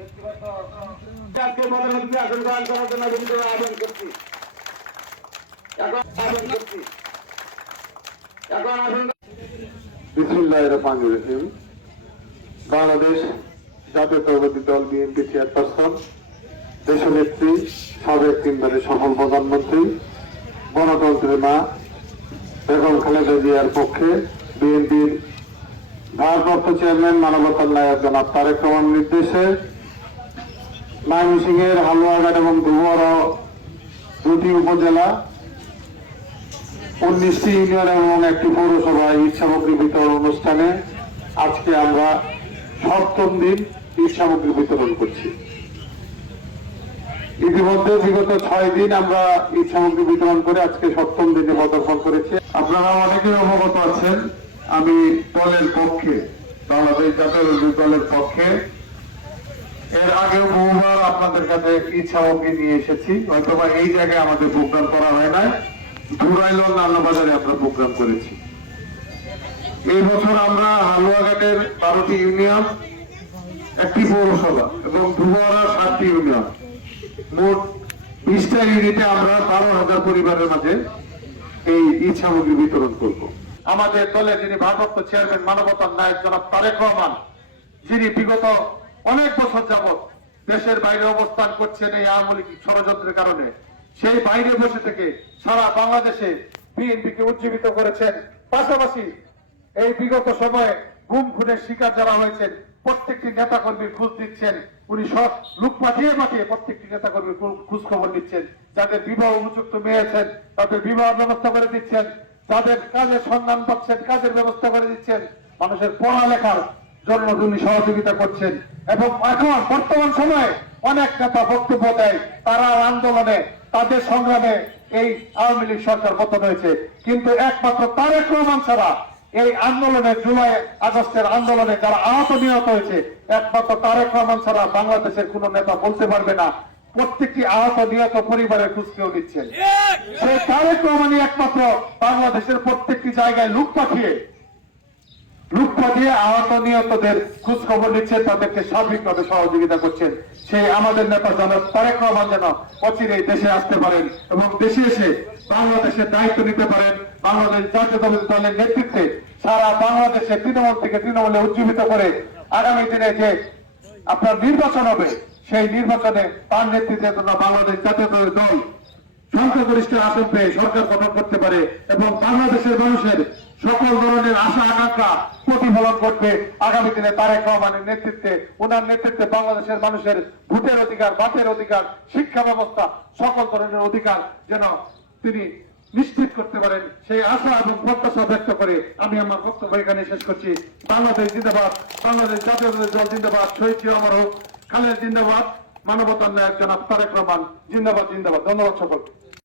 আজকে প্রধানমন্ত্রী আসন গ্রহণ করার জন্য বিনীত আহ্বান করছি আহ্বান করছি এখন দল বিএনপি চেয়ারপারসন, দেশনেত্রী, সাবেক তিনবারের সফল প্রধানমন্ত্রী, গণতন্ত্রের মা, বেগম খালেদা জিয়ার পক্ষে বিএনপির ভারপ্রাপ্ত চেয়ারম্যান মানবতার নায়ক জনাব তারেক রহমান নির্দেশে ময়মনসিংহের হালুয়াঘাট এবং ডুমর দুটি উপজেলা, উনিশটি ইউনিয়ন এবং একটি পৌরসভা ঈদ সামগ্রী বিতরণ অনুষ্ঠানে আজকে আমরা সপ্তম দিন সামগ্রী বিতরণ করছি। ইতিমধ্যে বিগত ছয় দিন আমরা ঈদ সামগ্রী বিতরণ করে আজকে সপ্তম দিনে পদার্পণ করেছি। আপনারা অনেকেই অবগত আছেন, আমি দলের পক্ষে, বাংলাদেশ জাতীয় দলের পক্ষে এর আগেও বহুবার আপনাদের কাছে সামগ্রী নিয়ে এসেছি। হয়তো বা এই জায়গায় আমাদের প্রোগ্রাম করা হয় নাই। ধুরাইল অন্যান্য বাজারে আমরা প্রোগ্রাম করেছি। এই বছর আমরা হালুয়াঘাটের বারোটি ইউনিয়ন, একটি পৌরসভা এবং ধুবরা সাতটি ইউনিয়ন। মোট বিশটা ইউনিটে আমরা বারো হাজার পরিবারের মাঝে এই ঈদ সামগ্রী বিতরণ করব। আমাদের দলে যিনি ভারপ্রাপ্ত চেয়ারম্যান মানবতার নায়ক জনাব তারেক রহমান, যিনি বিগত অনেক বছর যাবৎ দেশের বাইরে অবস্থান করছেন এই আওয়ামী লীগ ষড়যন্ত্রের কারণে। সেই বাইরে বসে থেকে সারা বাংলাদেশে বিএনপিকে উজ্জীবিত করেছেন। পাশাপাশি এই বিগত সময়ে গুম, খুনের শিকার যারা হয়েছেন, প্রত্যেকটি নেতা কর্মীর খোঁজ দিচ্ছেন উনি সব লুক পাঠিয়ে পাঠিয়ে প্রত্যেকটি নেতা কর্মীর খোঁজ খবর নিচ্ছেন। যাদের বিবাহ উপযুক্ত মেয়েছেন তাদের বিবাহ ব্যবস্থা করে দিচ্ছেন। তাদের কাজের সন্ধান পাচ্ছেন, কাজের ব্যবস্থা করে দিচ্ছেন। মানুষের পড়ালেখার জন্য তিনি সহযোগিতা করছেন। এবং এখন বর্তমান সময়ে অনেক নেতা বক্তব্য দেয় তারা আন্দোলনে তাদের সংগ্রামে এই আওয়ামী লীগ সরকার পতন হয়েছে কিন্তু একমাত্র তারেক রহমান ছাড়া এই আন্দোলনে জুলাই আগস্টের আন্দোলনে যারা আহত নিহত হয়েছে একমাত্র তারেক রহমান ছাড়া বাংলাদেশের কোন নেতা বলতে পারবে না। প্রত্যেকটি আহত নিহত পরিবারের খোঁজ কেউ নিচ্ছেন। সেই তারেক রহমানই একমাত্র বাংলাদেশের প্রত্যেকটি জায়গায় লুক পাঠিয়ে লুক পাঠিয়ে আহত নিহতদের খোঁজ খবর নিচ্ছেন তাদেরকে সার্বিকভাবে সহযোগিতা করছেন। সেই আমাদের নেতা জনাব তারেক রহমান যেন অচিরেই দেশে আসতে পারেন এবং দেশে এসে বাংলাদেশের দায়িত্ব নিতে পারেন, বাংলাদেশ জাতীয়তাবাদী দলের নেতৃত্বে সারা বাংলাদেশে তৃণমূল থেকে তৃণমূলে উজ্জীবিত করে আগামী দিনে যে আপনার নির্বাচন হবে, সেই নির্বাচনে তার নেতৃত্বে তোমরা বাংলাদেশ জাতীয়তাবাদী দল সংখ্যাগরিষ্ঠ আসন পেয়ে সরকার গঠন করতে পারে এবং বাংলাদেশের মানুষের সকল ধরনের আশা আকাঙ্ক্ষা প্রতিফলন করবে। আগামী দিনে তারেক রহমানের নেতৃত্বে, ওনার নেতৃত্বে বাংলাদেশের মানুষের ভোটের অধিকার, বাতের অধিকার, শিক্ষা ব্যবস্থা, সকল ধরনের অধিকার যেন তিনি নিশ্চিত করতে পারেন। সেই আশা এবং প্রত্যাশা ব্যক্ত করে আমি আমার বক্তব্য এখানে শেষ করছি। বাংলাদেশ জিন্দাবাদ, বাংলাদেশ জাতীয় দল জিন্দাবাদ, শহীদ জিয়া অমর হোক, খালেদ জিন্দাবাদ, মানবতার নায়ক জনাব তারেক রহমান, জিন্দাবাদ জিন্দাবাদ। ধন্যবাদ সকলকে।